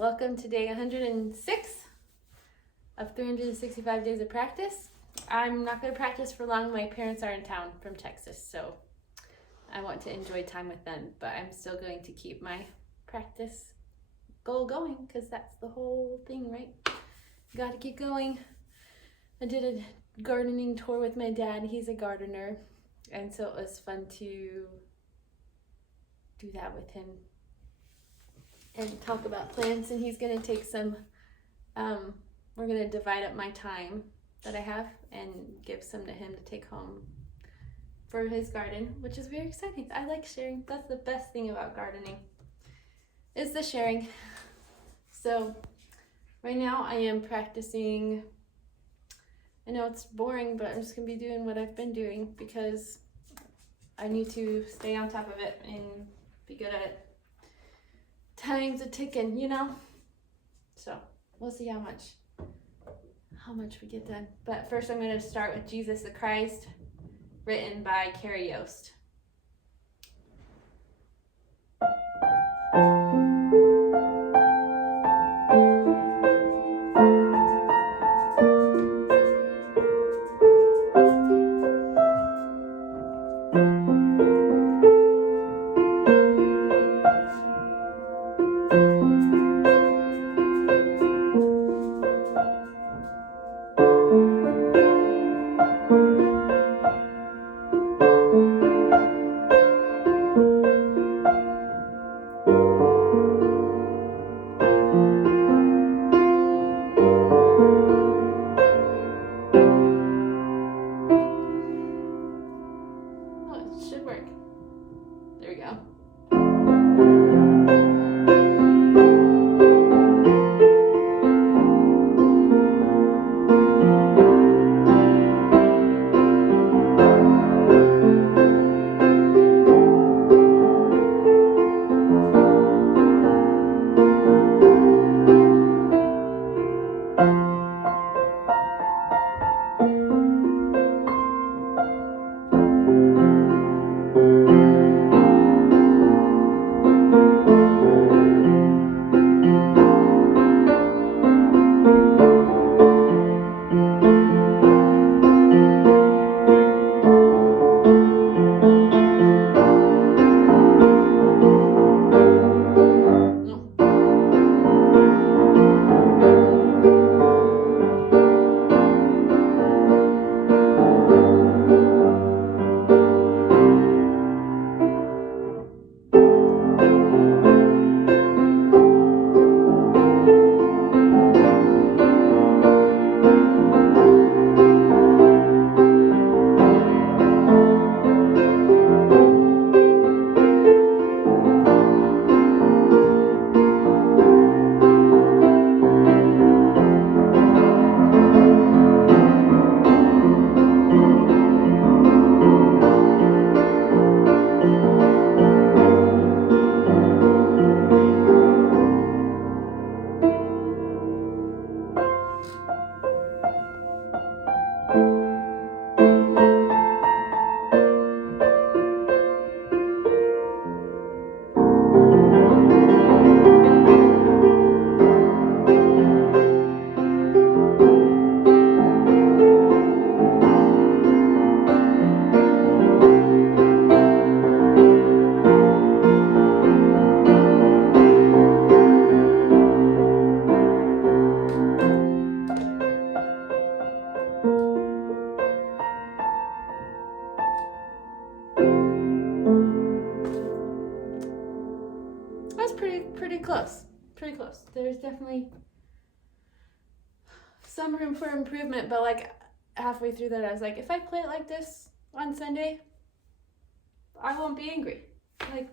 Welcome to day 106 of 365 days of practice. I'm not going to practice for long. My parents are in town from Texas, so I want to enjoy time with them, but I'm still going to keep my practice goal going because that's the whole thing, right? Got to keep going. I did a gardening tour with my dad. He's a gardener, and so it was fun to do that with him and talk about plants. And he's going to take some, we're going to divide up my time that I have and give some to him to take home for his garden, which is very exciting. I like sharing. That's the best thing about gardening, is the sharing. So right now I am practicing. I know it's boring, but I'm just going to be doing what I've been doing because I need to stay on top of it and be good at it. Time's a ticking, you know? So we'll see how much we get done. But first I'm going to start with Jesus the Christ, written by Carrie Yost. Should work. There we go. That's pretty close. Pretty close. There's definitely some room for improvement, but like halfway through that I was like, if I play it like this on Sunday, I won't be angry. Like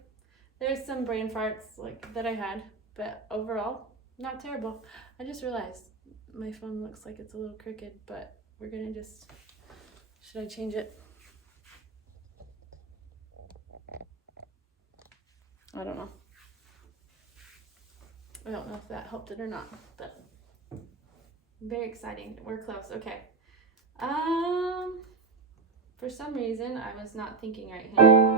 there's some brain farts like that I had, but overall not terrible. I just realized my phone looks like it's a little crooked, but we're gonna just, should I change it? I don't know. I don't know if that helped it or not, but very exciting. We're close. Okay. For some reason, I was not thinking right here.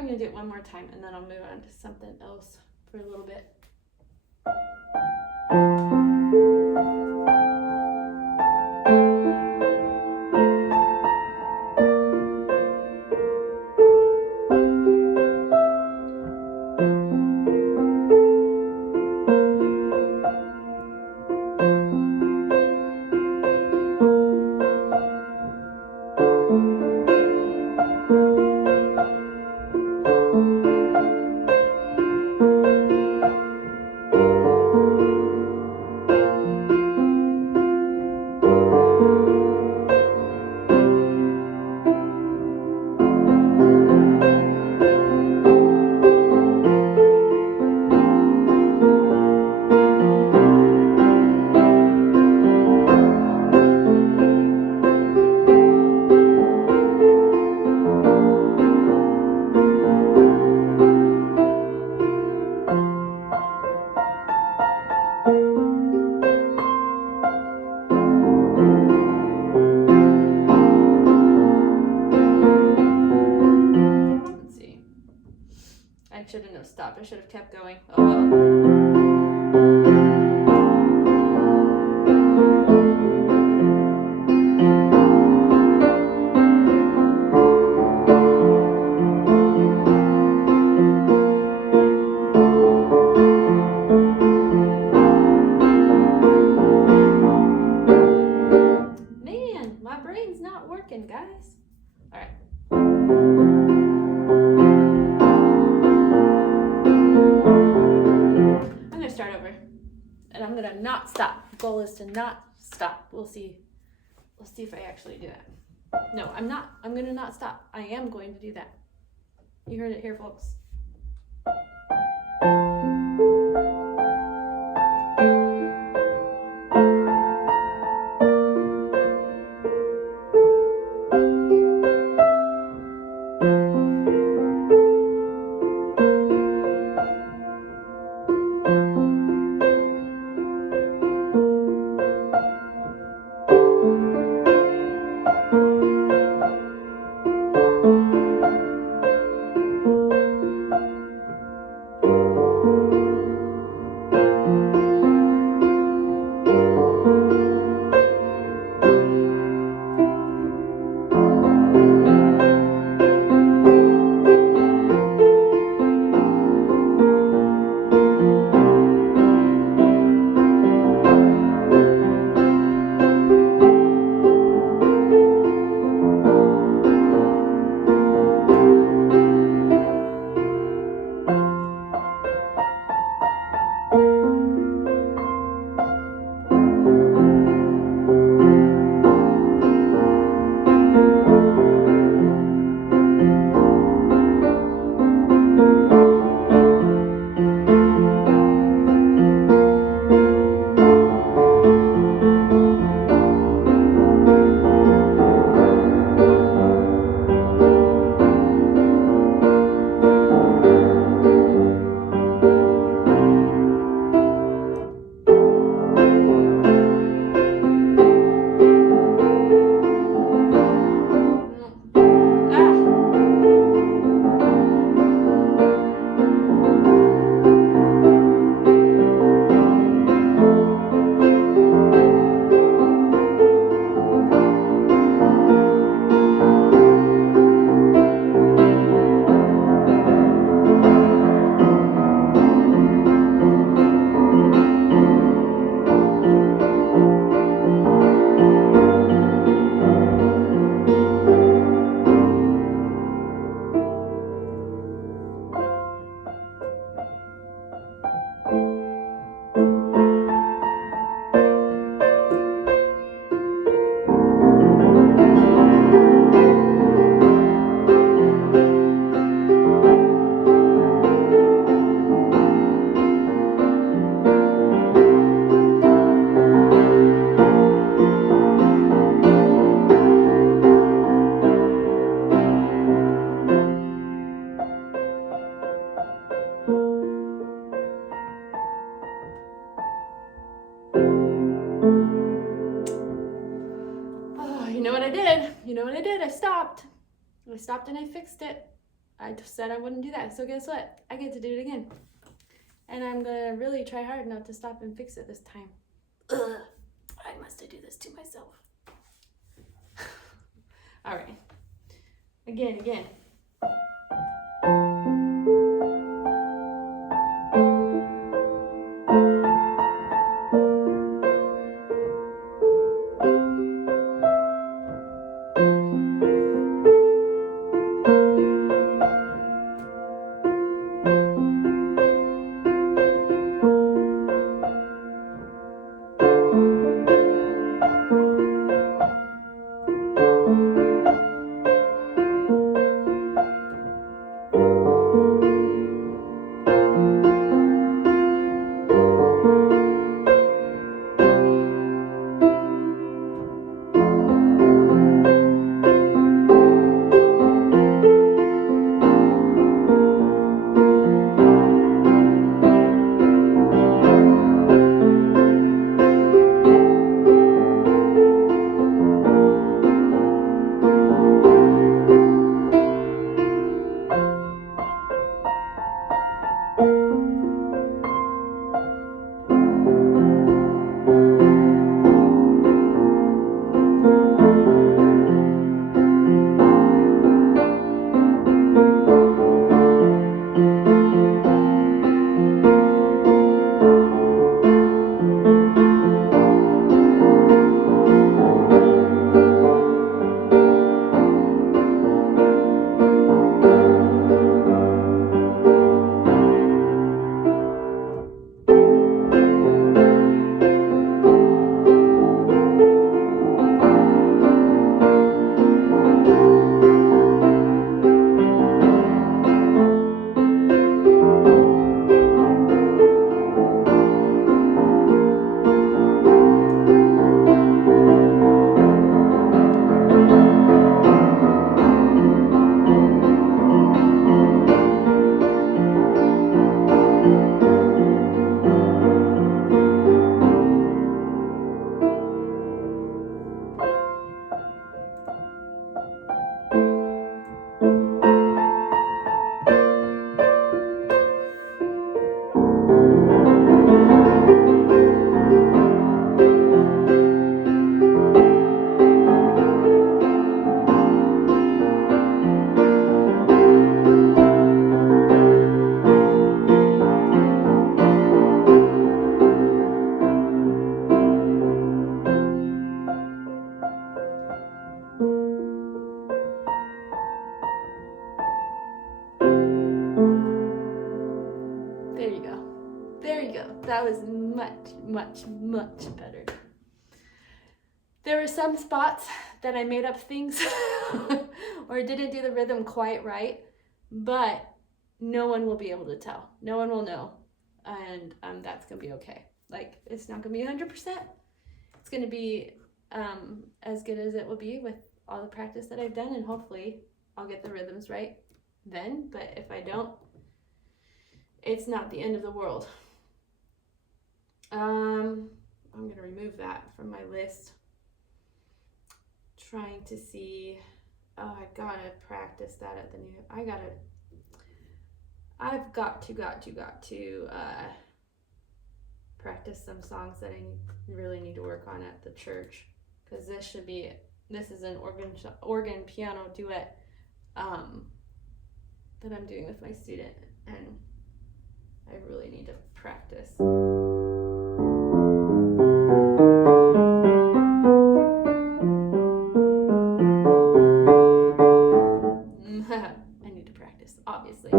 I'm gonna do it one more time and then I'll move on to something else for a little bit. I should have stopped. I should have kept going. Oh well. Man, my brain's not working, guys. All right. I'm gonna start over, and I'm gonna not stop. The goal is to not stop. We'll see. We'll see if I actually do that. No, I'm not. I'm gonna not stop. I am going to do that. You heard it here, folks. You know what I did? I stopped and I fixed it. I just said I wouldn't do that. So guess what? I get to do it again. And I'm gonna really try hard not to stop and fix it this time. Ugh, why must I do this to myself? All right. Again. There you go. That was much better. There were some spots that I made up things or didn't do the rhythm quite right, but no one will be able to tell. No one will know. And that's going to be okay. Like, it's not going to be 100%. It's going to be as good as it will be with all the practice that I've done, and hopefully I'll get the rhythms right then. But if I don't, it's not the end of the world. I'm going to remove that from my list. Trying to see, I gotta practice that at the new, I've got to practice some songs that I really need to work on at the church, because this is an organ piano duet that I'm doing with my student, and I really need to practice. I need to practice, obviously.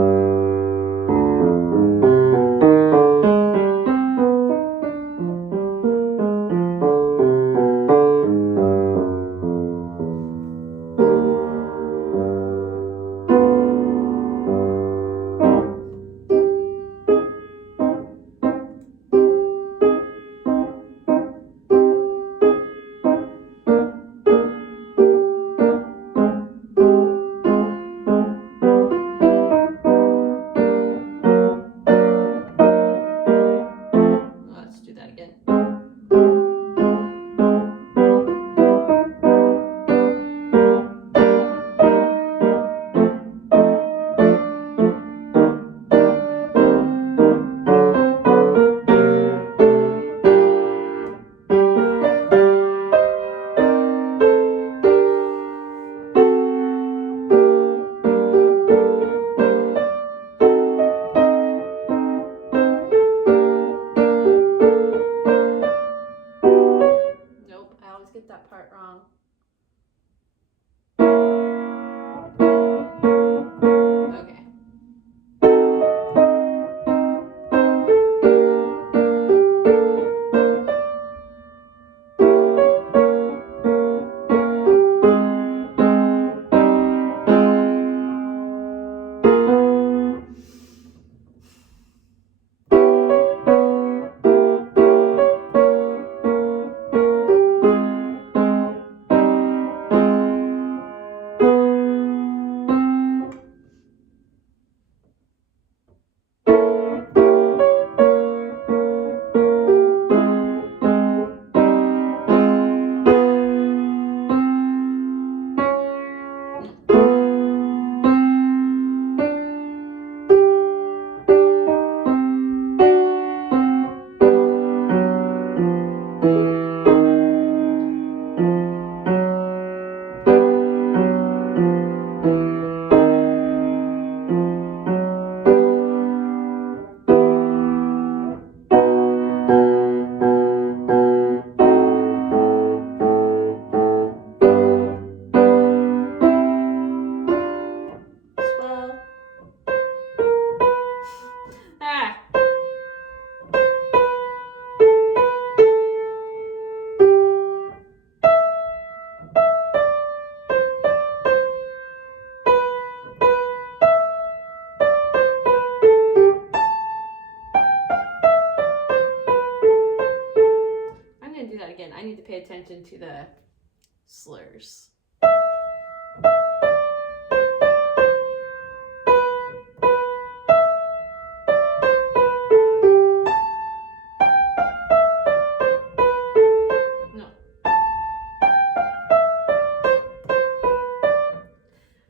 I need to pay attention to the slurs. No.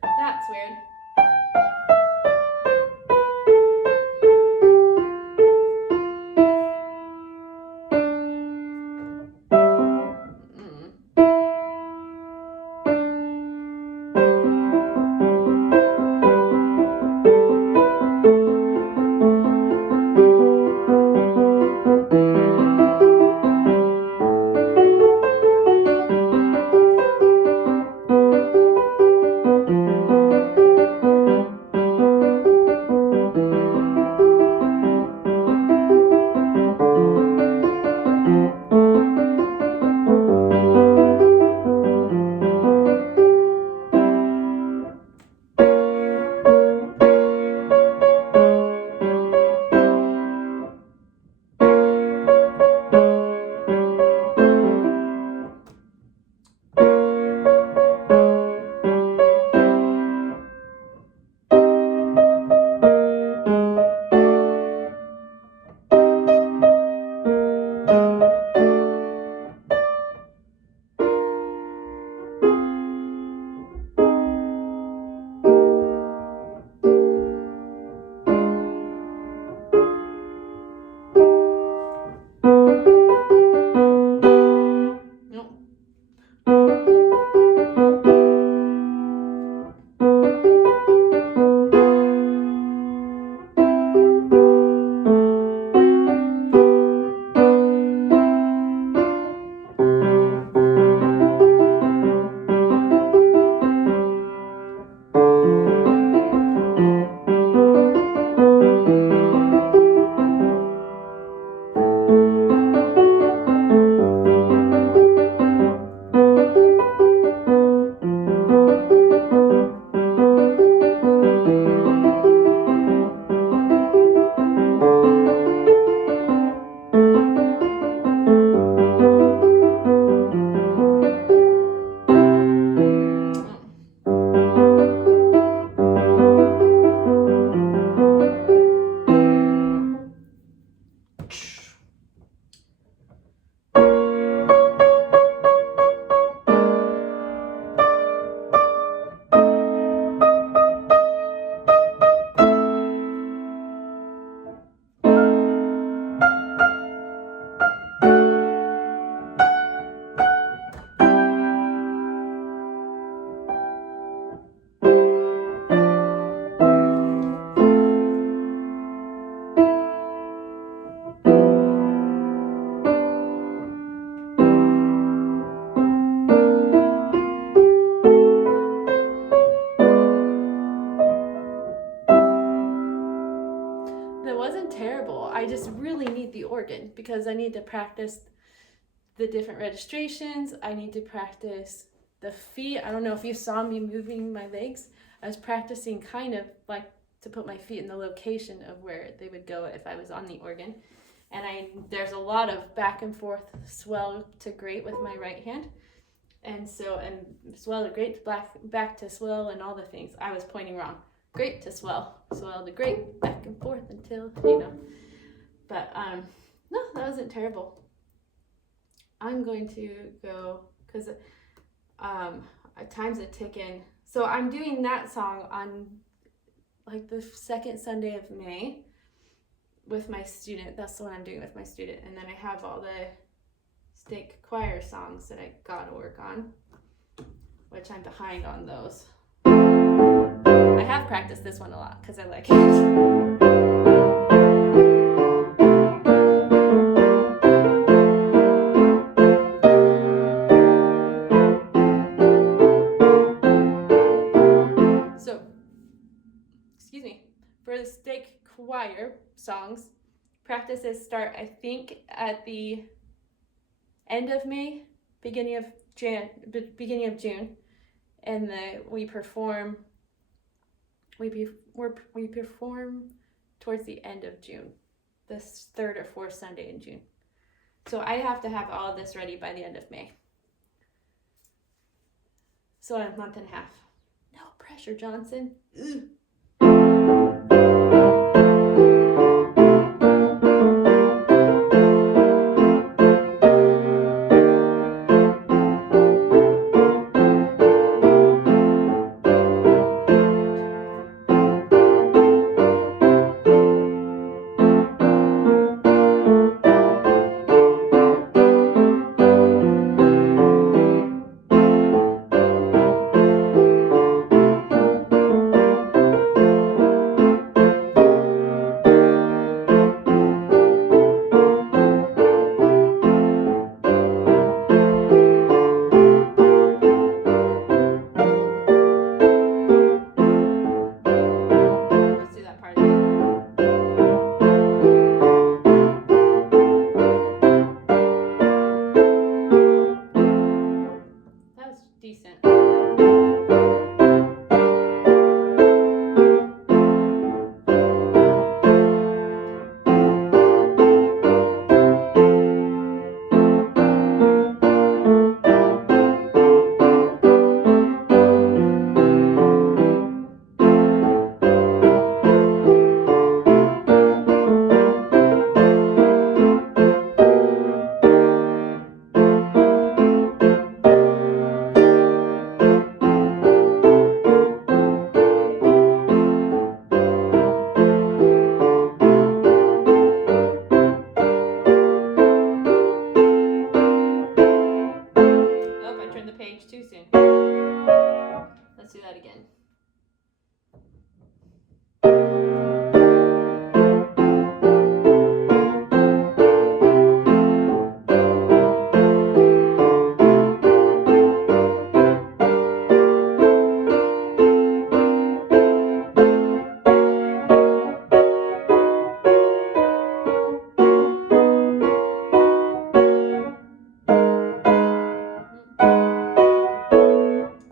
That's weird. That wasn't terrible. I just really need the organ because I need to practice the different registrations. I need to practice the feet. I don't know if you saw me moving my legs. I was practicing kind of like to put my feet in the location of where they would go if I was on the organ. And there's a lot of back and forth swell to great with my right hand. And swell to great, back to swell and all the things. I was pointing wrong. Great to swell to great, back and forth until, But no, that wasn't terrible. I'm going to go, because time's a ticking. So I'm doing that song on like the second Sunday of May with my student. That's the one I'm doing with my student. And then I have all the stake choir songs that I got to work on, which I'm behind on those. I have practiced this one a lot because I like it. For the stake choir songs, practices start, I think, at the end of May, beginning of June, and we perform towards the end of June, this third or fourth Sunday in June. So I have to have all of this ready by the end of May. So in a month and a half. No pressure, Johnson. Ugh. Let's do that part again. That was decent. Oh, I turned the page too soon. Let's do that again.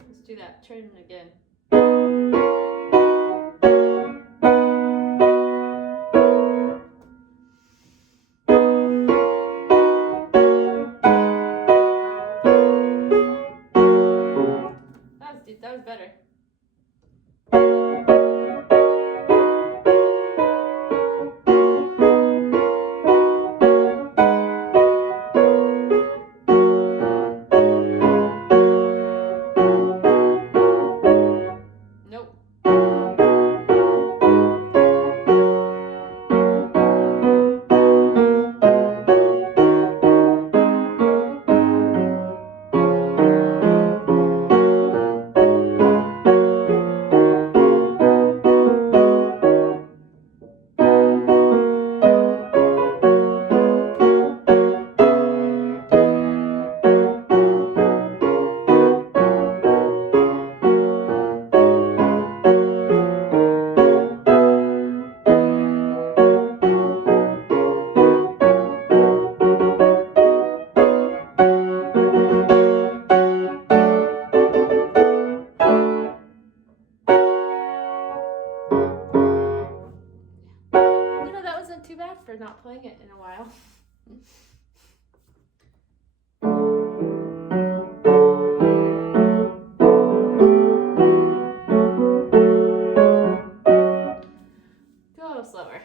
Let's do that. Turn it again. That was better. Nope. That wasn't too bad for not playing it in a while. Go a little slower.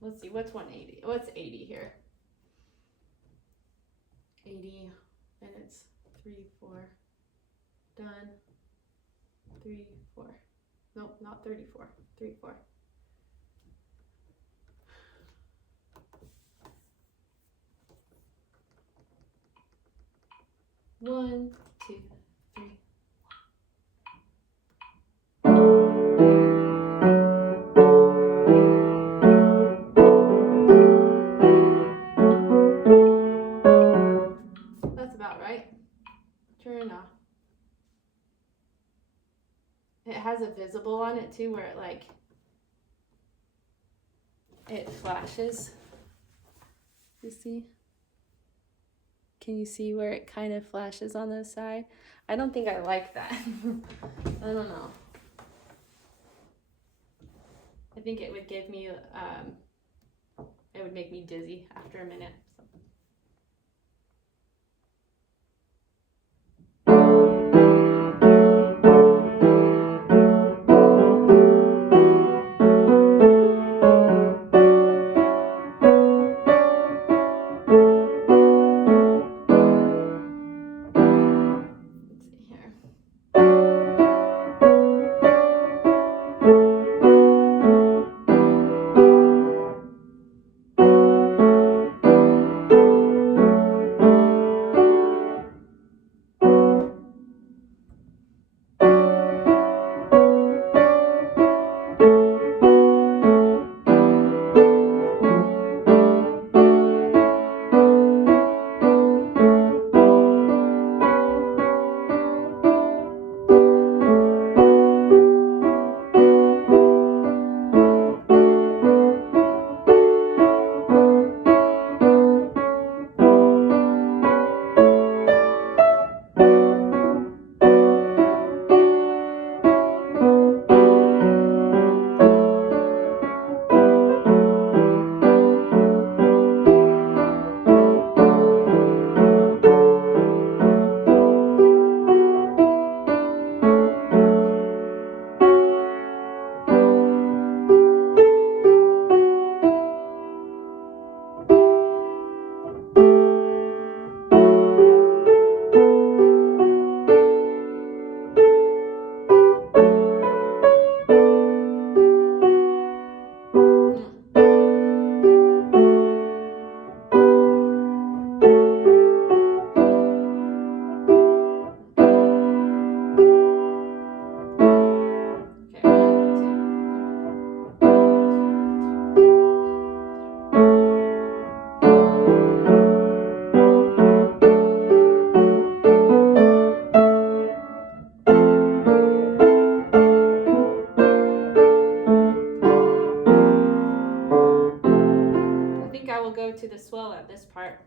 Let's see, what's 180? What's 80 here? 80 minutes. 3, 4. Done. 3, 4. Nope, not 34. 3, 4. One, two, three. That's about right. Turn off. It has a visible on it too, where it flashes. You see? Can you see where it kind of flashes on the side? I don't think I like that. I don't know. I think it would give me, it would make me dizzy after a minute. So. Go to the swell at this part.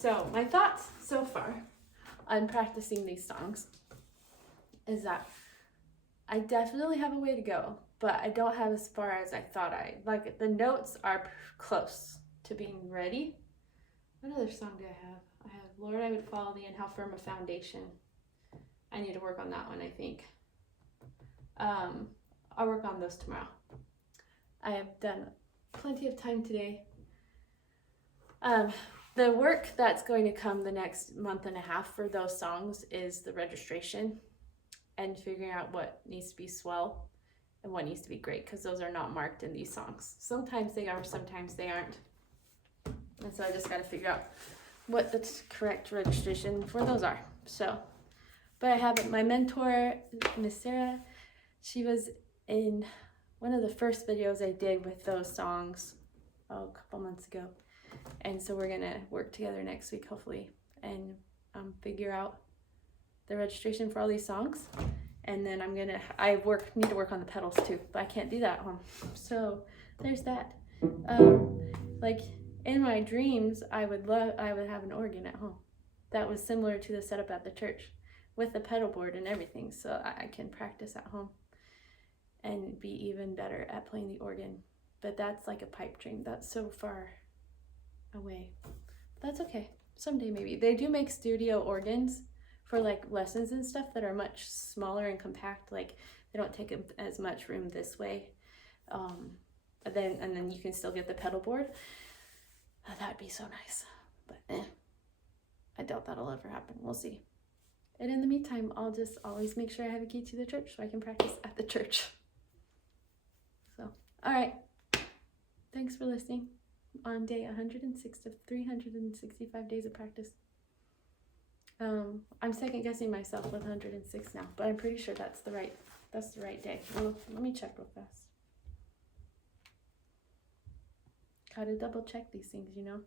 So my thoughts so far on practicing these songs is that I definitely have a way to go, but I don't have as far as I thought like. The notes are close to being ready. What other song do I have? I have Lord, I Would Follow Thee and How Firm a Foundation. I need to work on that one, I think. I'll work on those tomorrow. I have done plenty of time today. The work that's going to come the next month and a half for those songs is the registration and figuring out what needs to be swell and what needs to be great, because those are not marked in these songs. Sometimes they are, sometimes they aren't. And so I just got to figure out what the correct registration for those are. So, but I have my mentor, Miss Sarah. She was in one of the first videos I did with those songs a couple months ago. And so we're going to work together next week, hopefully, and figure out the registration for all these songs. And then need to work on the pedals too, but I can't do that at home. So there's that. Like in my dreams, I would have an organ at home that was similar to the setup at the church with the pedal board and everything. So I can practice at home and be even better at playing the organ. But that's like a pipe dream. That's so far away. That's okay. Someday maybe. They do make studio organs for like lessons and stuff that are much smaller and compact. Like they don't take as much room this way. And then you can still get the pedal board. That'd be so nice. But I doubt that'll ever happen. We'll see. And in the meantime, I'll just always make sure I have a key to the church so I can practice at the church. So, all right. Thanks for listening on day 106 of 365 days of practice. I'm second guessing myself with 106 now, but I'm pretty sure that's the right day. Well, let me check real fast. Gotta double check these things, you know.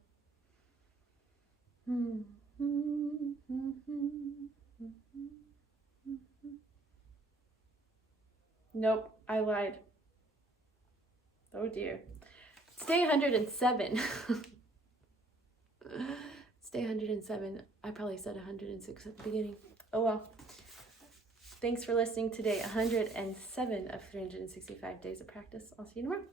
Nope, I lied. Oh dear. It's day 107. It's day 107. I probably said 106 at the beginning. Oh well. Thanks for listening today. 107 of 365 days of practice. I'll see you tomorrow.